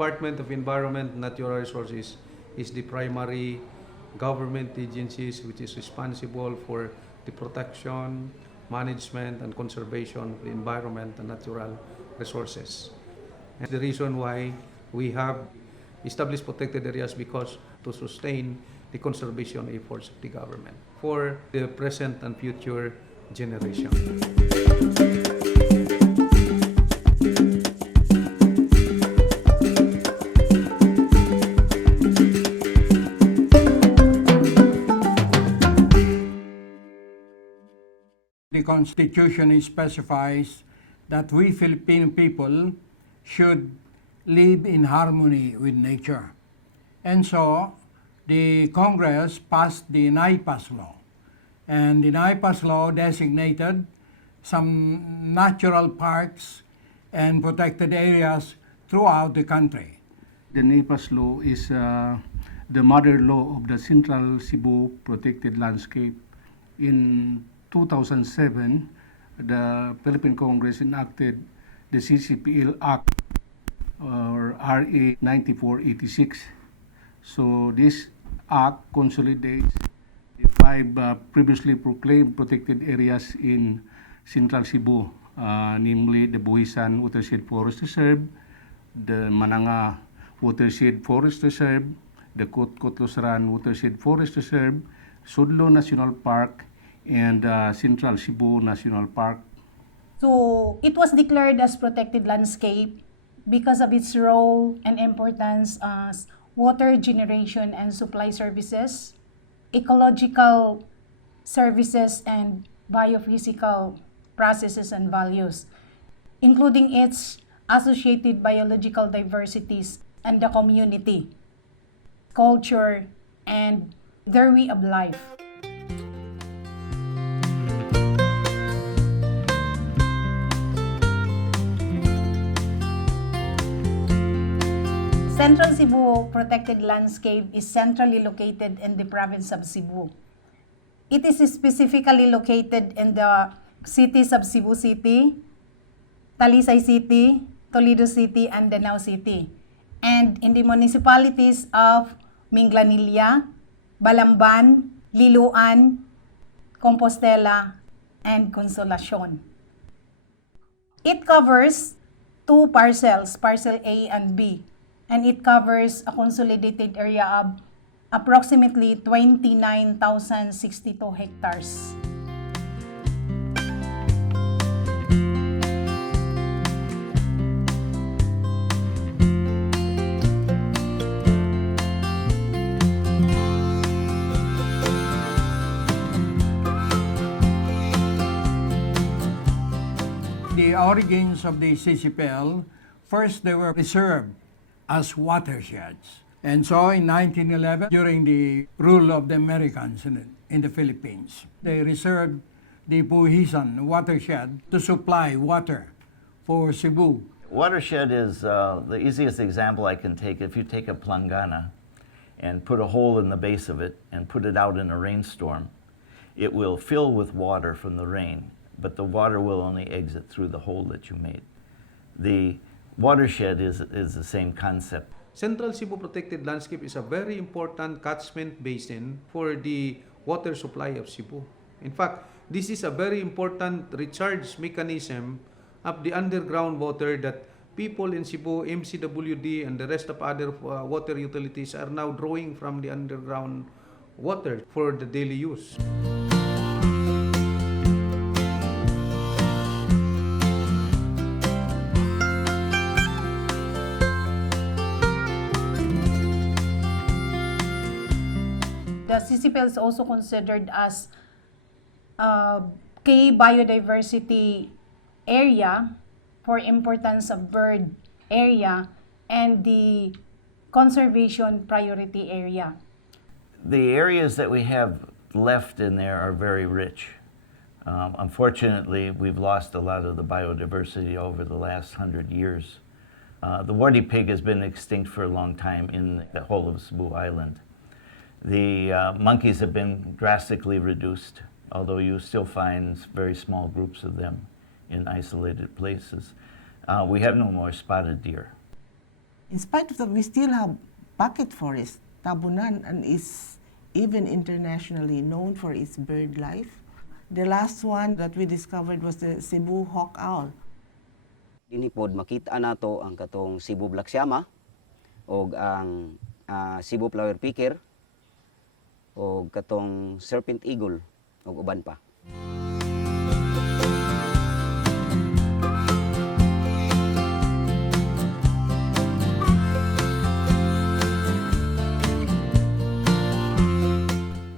Department of Environment and Natural Resources is the primary government agencies which is responsible for the protection, management, and conservation of the environment and natural resources. And the reason why we have established protected areas because to sustain the conservation efforts of the government for the present and future generation. The Constitution specifies that we Filipino people should live in harmony with nature. And so, the Congress passed the NIPAS law. And the NIPAS law designated some natural parks and protected areas throughout the country. The NIPAS law is the mother law of the Central Cebu Protected Landscape. In 2007, the Philippine Congress enacted the CCPL Act, or RA 9486. So this act consolidates the 5 previously proclaimed protected areas in Central Cebu, namely the Buhisan Watershed Forest Reserve, the Mananga Watershed Forest Reserve, the Kutkusran Watershed Forest Reserve, Sudlo National Park, and Central Cebu National Park. So it was declared as protected landscape because of its role and importance as water generation and supply services, ecological services, and biophysical processes and values, including its associated biological diversities and the community, culture, and their way of life. Central Cebu Protected Landscape is centrally located in the province of Cebu. It is specifically located in the cities of Cebu City, Talisay City, Toledo City, and Danao City, and in the municipalities of Minglanilla, Balamban, Liloan, Compostela, and Consolacion. It covers 2 parcels, Parcel A and B, and it covers a consolidated area of approximately 29,062 hectares. The origins of the CCPL, first they were reserved as watersheds. And so in 1911, during the rule of the Americans in the Philippines, they reserved the Buhisan watershed to supply water for Cebu. Watershed is the easiest example I can take. If you take a plangana and put a hole in the base of it and put it out in a rainstorm, it will fill with water from the rain, but the water will only exit through the hole that you made. The watershed is the same concept. Central Cebu Protected Landscape is a very important catchment basin for the water supply of Cebu. In fact, this is a very important recharge mechanism of the underground water that people in Cebu, MCWD, and the rest of other water utilities are now drawing from the underground water for the daily use. The CCPL is also considered as a key biodiversity area for importance of bird area and the conservation priority area. The areas that we have left in there are very rich. Unfortunately, we've lost a lot of the biodiversity over the last 100 years. The warty pig has been extinct for a long time in the whole of Cebu Island. The monkeys have been drastically reduced, although you still find very small groups of them in isolated places. We have no more spotted deer. In spite of that, we still have pocket forest, tabunan, and is even internationally known for its bird life. The last one that we discovered was the Cebu hawk owl. Dini pod makita nato ang katong Cebu black siama o ang Cebu flower picker o katong serpent eagle o uban pa.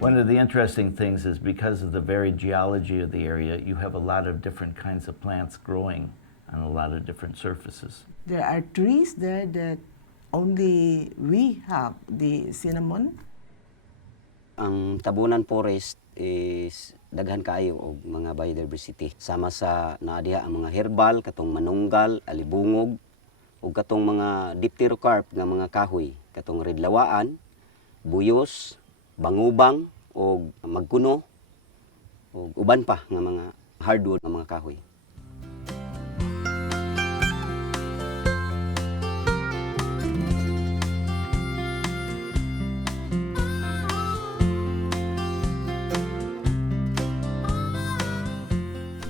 One of the interesting things is because of the varied geology of the area, you have a lot of different kinds of plants growing on a lot of different surfaces. There are trees there that only we have, the cinnamon. Ang Tabunan Forest is daghan kaayo og mga biodiversity. Sama sa naa diha ang mga herbal katong manunggal, alibungog ug katong mga dipterocarp nga mga kahoy, katong redlawaan, buyos, bangubang o magkuno o uban pa nga mga hardwood nga mga kahoy.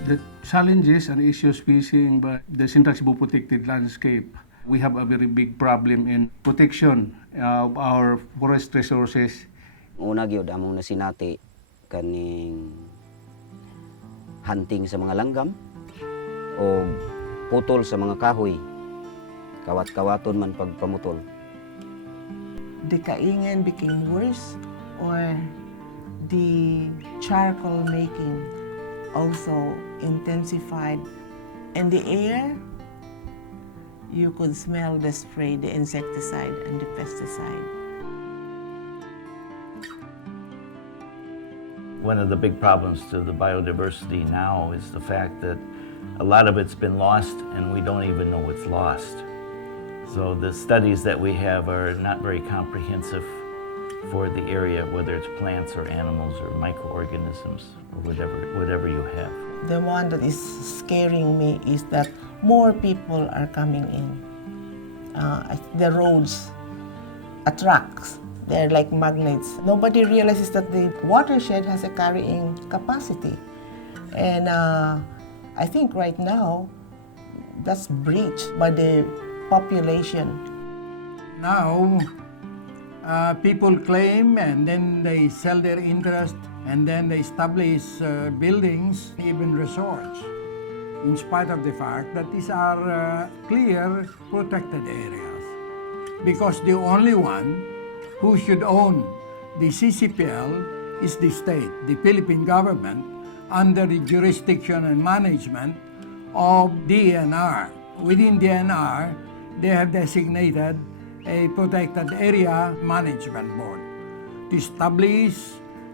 The challenges and issues facing by the Central Cebu protected landscape, we have a very big problem in protection of our forest resources. Una gyud among nasinati kaning hunting sa mga langgam o putol sa mga kahoy. Kawat-kawaton man pagpamutol. The kaingan became worse, or the charcoal making also intensified. And the air, you could smell the spray, the insecticide and the pesticide. One of the big problems to the biodiversity now is the fact that a lot of it's been lost and we don't even know it's lost. So the studies that we have are not very comprehensive for the area, whether it's plants or animals or microorganisms or whatever you have. The one that is scaring me is that more people are coming in. The roads attracts. They're like magnets. Nobody realizes that the watershed has a carrying capacity. And I think right now, that's breached by the population. Now, people claim and then they sell their interest and then they establish buildings, even resorts, in spite of the fact that these are clear protected areas. Because the only one who should own the CCPL is the state, the Philippine government, under the jurisdiction and management of DNR. Within DNR, they have designated a protected area management board to establish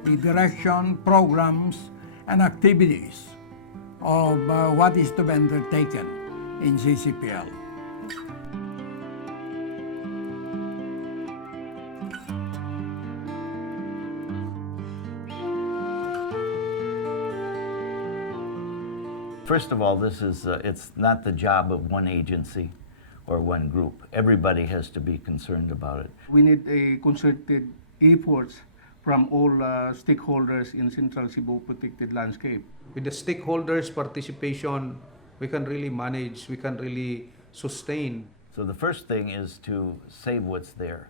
the direction, programs, and activities of what is to be undertaken in CCPL. First of all, this is it's not the job of one agency or one group. Everybody has to be concerned about it. We need a concerted efforts from all stakeholders in Central Cebu protected landscape. With the stakeholders' participation, we can really manage, we can really sustain. So the first thing is to save what's there.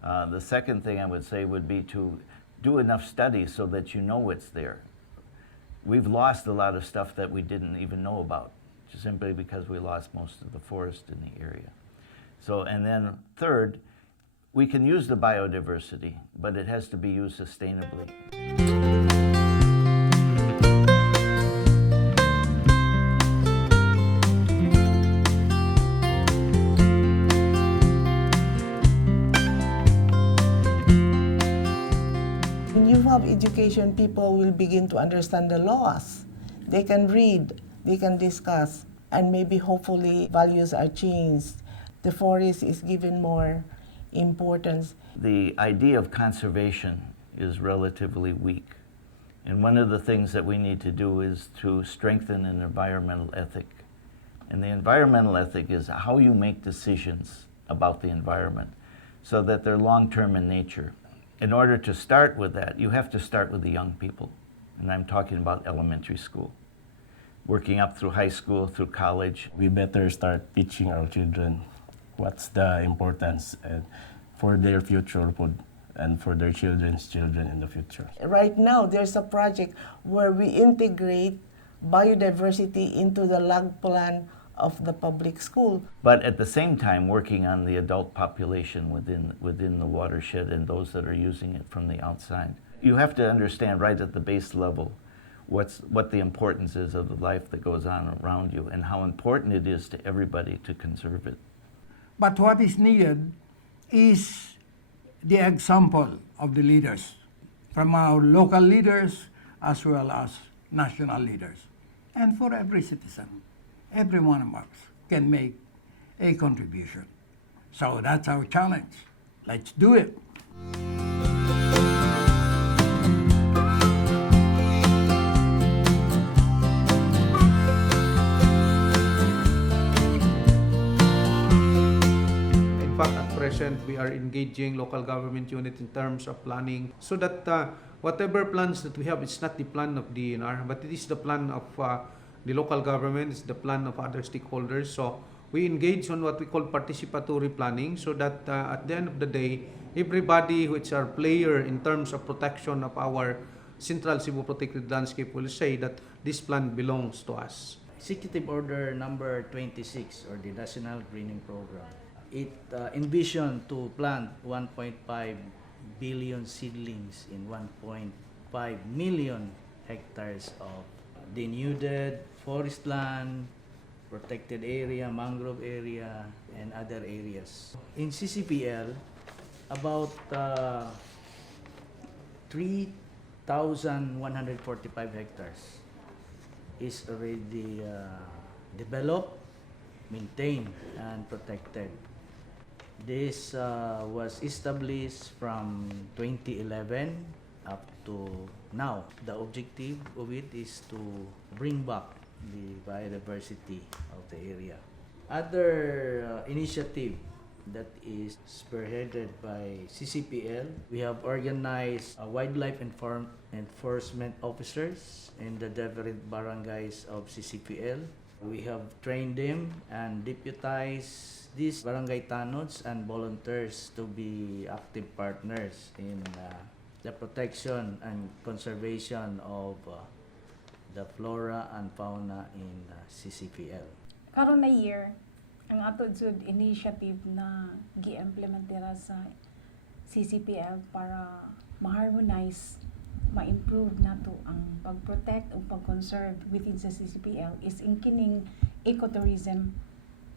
The second thing I would say would be to do enough studies so that you know what's there. We've lost a lot of stuff that we didn't even know about, just simply because we lost most of the forest in the area. So, and then third, we can use the biodiversity, but it has to be used sustainably. When you have education, people will begin to understand the laws. They can read, they can discuss, and maybe hopefully values are changed. The forest is given more importance. The idea of conservation is relatively weak. And one of the things that we need to do is to strengthen an environmental ethic. And the environmental ethic is how you make decisions about the environment so that they're long-term in nature. In order to start with that, you have to start with the young people. And I'm talking about elementary school. Working up through high school, through college. We better start teaching our children what's the importance for their future and for their children's children in the future. Right now, there's a project where we integrate biodiversity into the log plan of the public school. But at the same time, working on the adult population within the watershed and those that are using it from the outside. You have to understand right at the base level what the importance is of the life that goes on around you and how important it is to everybody to conserve it. But what is needed is the example of the leaders, from our local leaders as well as national leaders. And for every citizen, every one of us can make a contribution. So that's our challenge. Let's do it. In fact, at present, we are engaging local government unit in terms of planning so that whatever plans that we have, it's not the plan of DNR, but it is the plan of the local government, it's the plan of other stakeholders. So we engage on what we call participatory planning so that at the end of the day, everybody which are player in terms of protection of our Central Cebu Protected Landscape will say that this plan belongs to us. Executive Order number 26 or the National Greening Program. It envisioned to plant 1.5 billion seedlings in 1.5 million hectares of denuded forest land, protected area, mangrove area, and other areas. In CCPL, about 3,145 hectares is already developed, maintained, and protected. This was established from 2011 up to now. The objective of it is to bring back the biodiversity of the area. Other initiative that is spearheaded by CCPL, we have organized wildlife enforcement officers in the different barangays of CCPL. We have trained them and deputized these barangay tanods and volunteers to be active partners in the protection and conservation of the flora and fauna in CCPL. Karon na year, ang ato jud initiative na gi-implement dira sa CCPL para ma-harmonize, ma-improve nato ang pag-protect o pag-conserve within sa CCPL is in kining ecotourism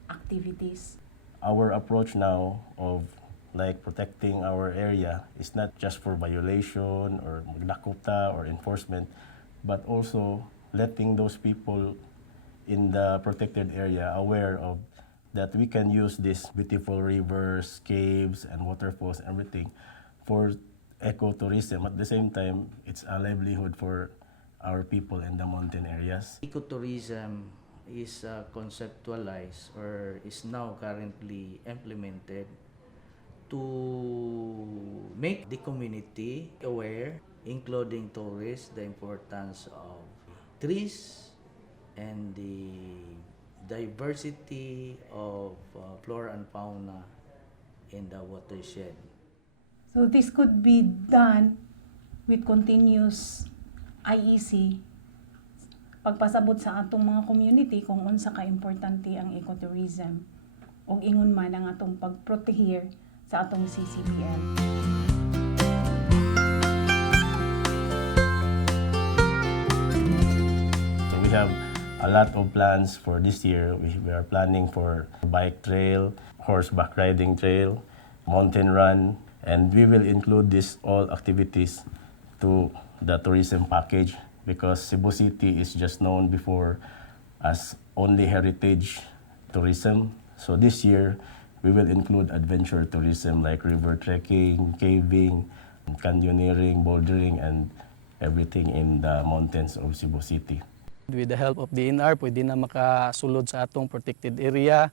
activities. Our approach now of like protecting our area is not just for violation or magdakuta or enforcement, but also letting those people in the protected area aware of that we can use these beautiful rivers, caves, and waterfalls, everything for ecotourism. At the same time, it's a livelihood for our people in the mountain areas. Ecotourism is conceptualized or is now currently implemented to make the community aware, including tourists, the importance of trees and the diversity of flora and fauna in the watershed. So this could be done with continuous IEC pagpasabot sa atong mga community kung unsa ka importante ang ecotourism ug ingon man ang atong pagprotehir sa atong CCPL. So we have a lot of plans for this year. We are planning for bike trail, horseback riding trail, mountain run, and we will include these all activities to the tourism package because Cebu City is just known before as only heritage tourism. So this year, we will include adventure tourism like river trekking, caving, canyoneering, bouldering, and everything in the mountains of Cebu City. With the help of DNR, pwede na makasulod sa atong protected area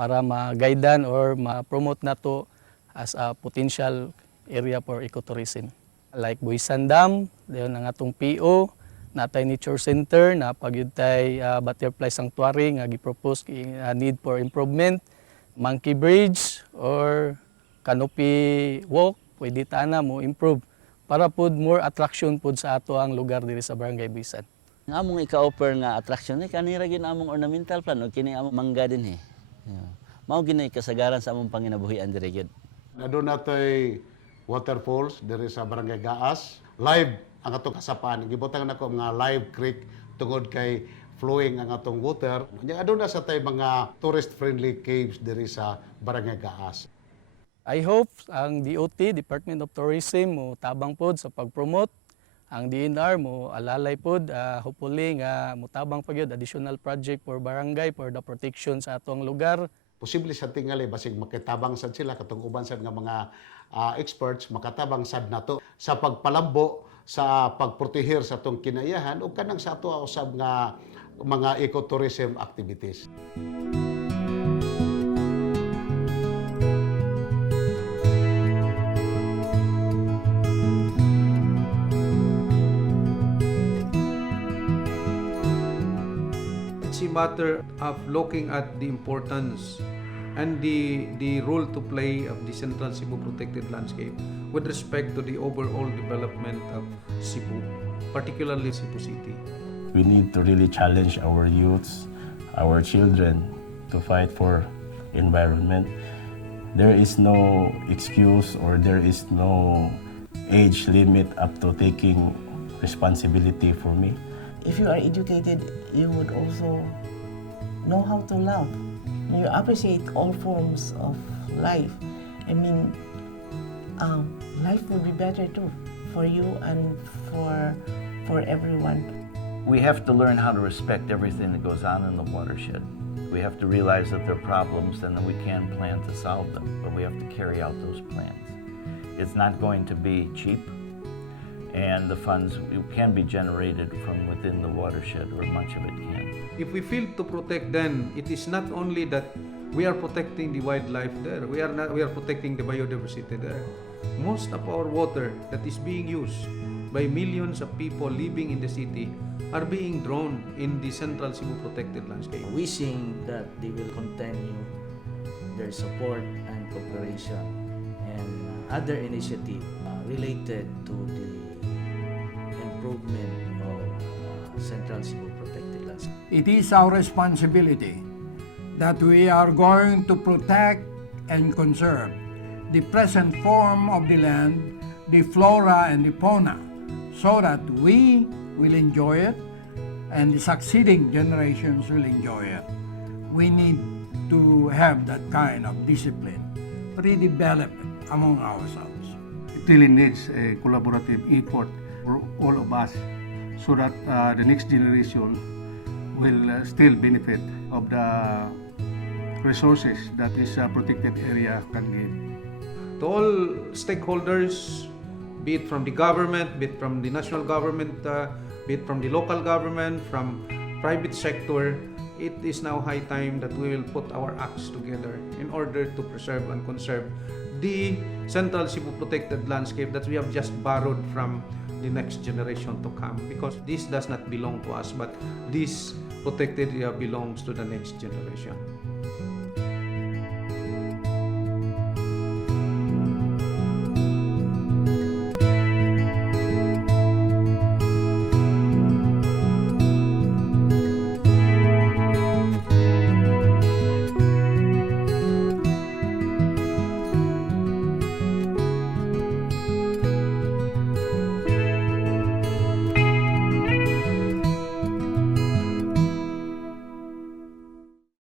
para ma-guidean or ma-promote nato as a potential area for ecotourism. Like Buisan Dam, dayon ang atong PO, natay nature center, napagyud tay butterfly sanctuary nga gipropose need for improvement, monkey bridge or canopy walk, pwede tana mo improve para pud more attraction pud sa ato ang lugar diri sa Barangay Buisan. Ang among ika-offer nga attraction ni kanira gid among ornamental plant ug kini among mangga din mao gini kasagaran sa among panginabuhian diri gyud. Nadun natoy waterfalls diri sa Barangay Gaas. Live ang atong kasapaan. Gibutang nako mga live creek tungod kay flowing ang atong water. Nya aduna sa tay mga tourist-friendly caves diri sa Barangay Gaas. I hope ang DOT, Department of Tourism, mo tabang pod sa pag-promote. Ang DNR mo alalay pod, hopefully nga mutabang pa gyud additional project for barangay for the protection sa atong lugar. Posible sa tingali basig makitabang sad sila katong uban sad nga mga experts makatabang sad nato sa pagpalambo sa pagprotehir sa atong kinayahan ug kanang sa ato usab nga mga ecotourism activities. It's a matter of looking at the importance and the role to play of the Central Cebu Protected Landscape with respect to the overall development of Cebu, particularly Cebu City. We need to really challenge our youths, our children, to fight for environment. There is no excuse or there is no age limit up to taking responsibility for me. If you are educated, you would also know how to love. You appreciate all forms of life. I mean, life would be better too for you and for everyone. We have to learn how to respect everything that goes on in the watershed. We have to realize that there are problems and that we can plan to solve them, but we have to carry out those plans. It's not going to be cheap, and the funds can be generated from within the watershed, or much of it can. If we fail to protect, then it is not only that we are protecting the wildlife there, we are protecting the biodiversity there. Most of our water that is being used by millions of people living in the city are being drawn in the Central Cebu Protected Landscape. Wishing that they will continue their support and cooperation and other initiatives related to the improvement of Central Cebu Protected Landscape. It is our responsibility that we are going to protect and conserve the present form of the land, the flora and the fauna, so that we will enjoy it and the succeeding generations will enjoy it. We need to have that kind of discipline redeveloped among ourselves. It really needs a collaborative effort for all of us so that the next generation will still benefit of the resources that this protected area can give. To all stakeholders, be it from the government, be it from the national government, be it from the local government, from private sector, it is now high time that we will put our acts together in order to preserve and conserve the Central Cebu Protected Landscape that we have just borrowed from the next generation to come, because this does not belong to us, but this protected area belongs to the next generation.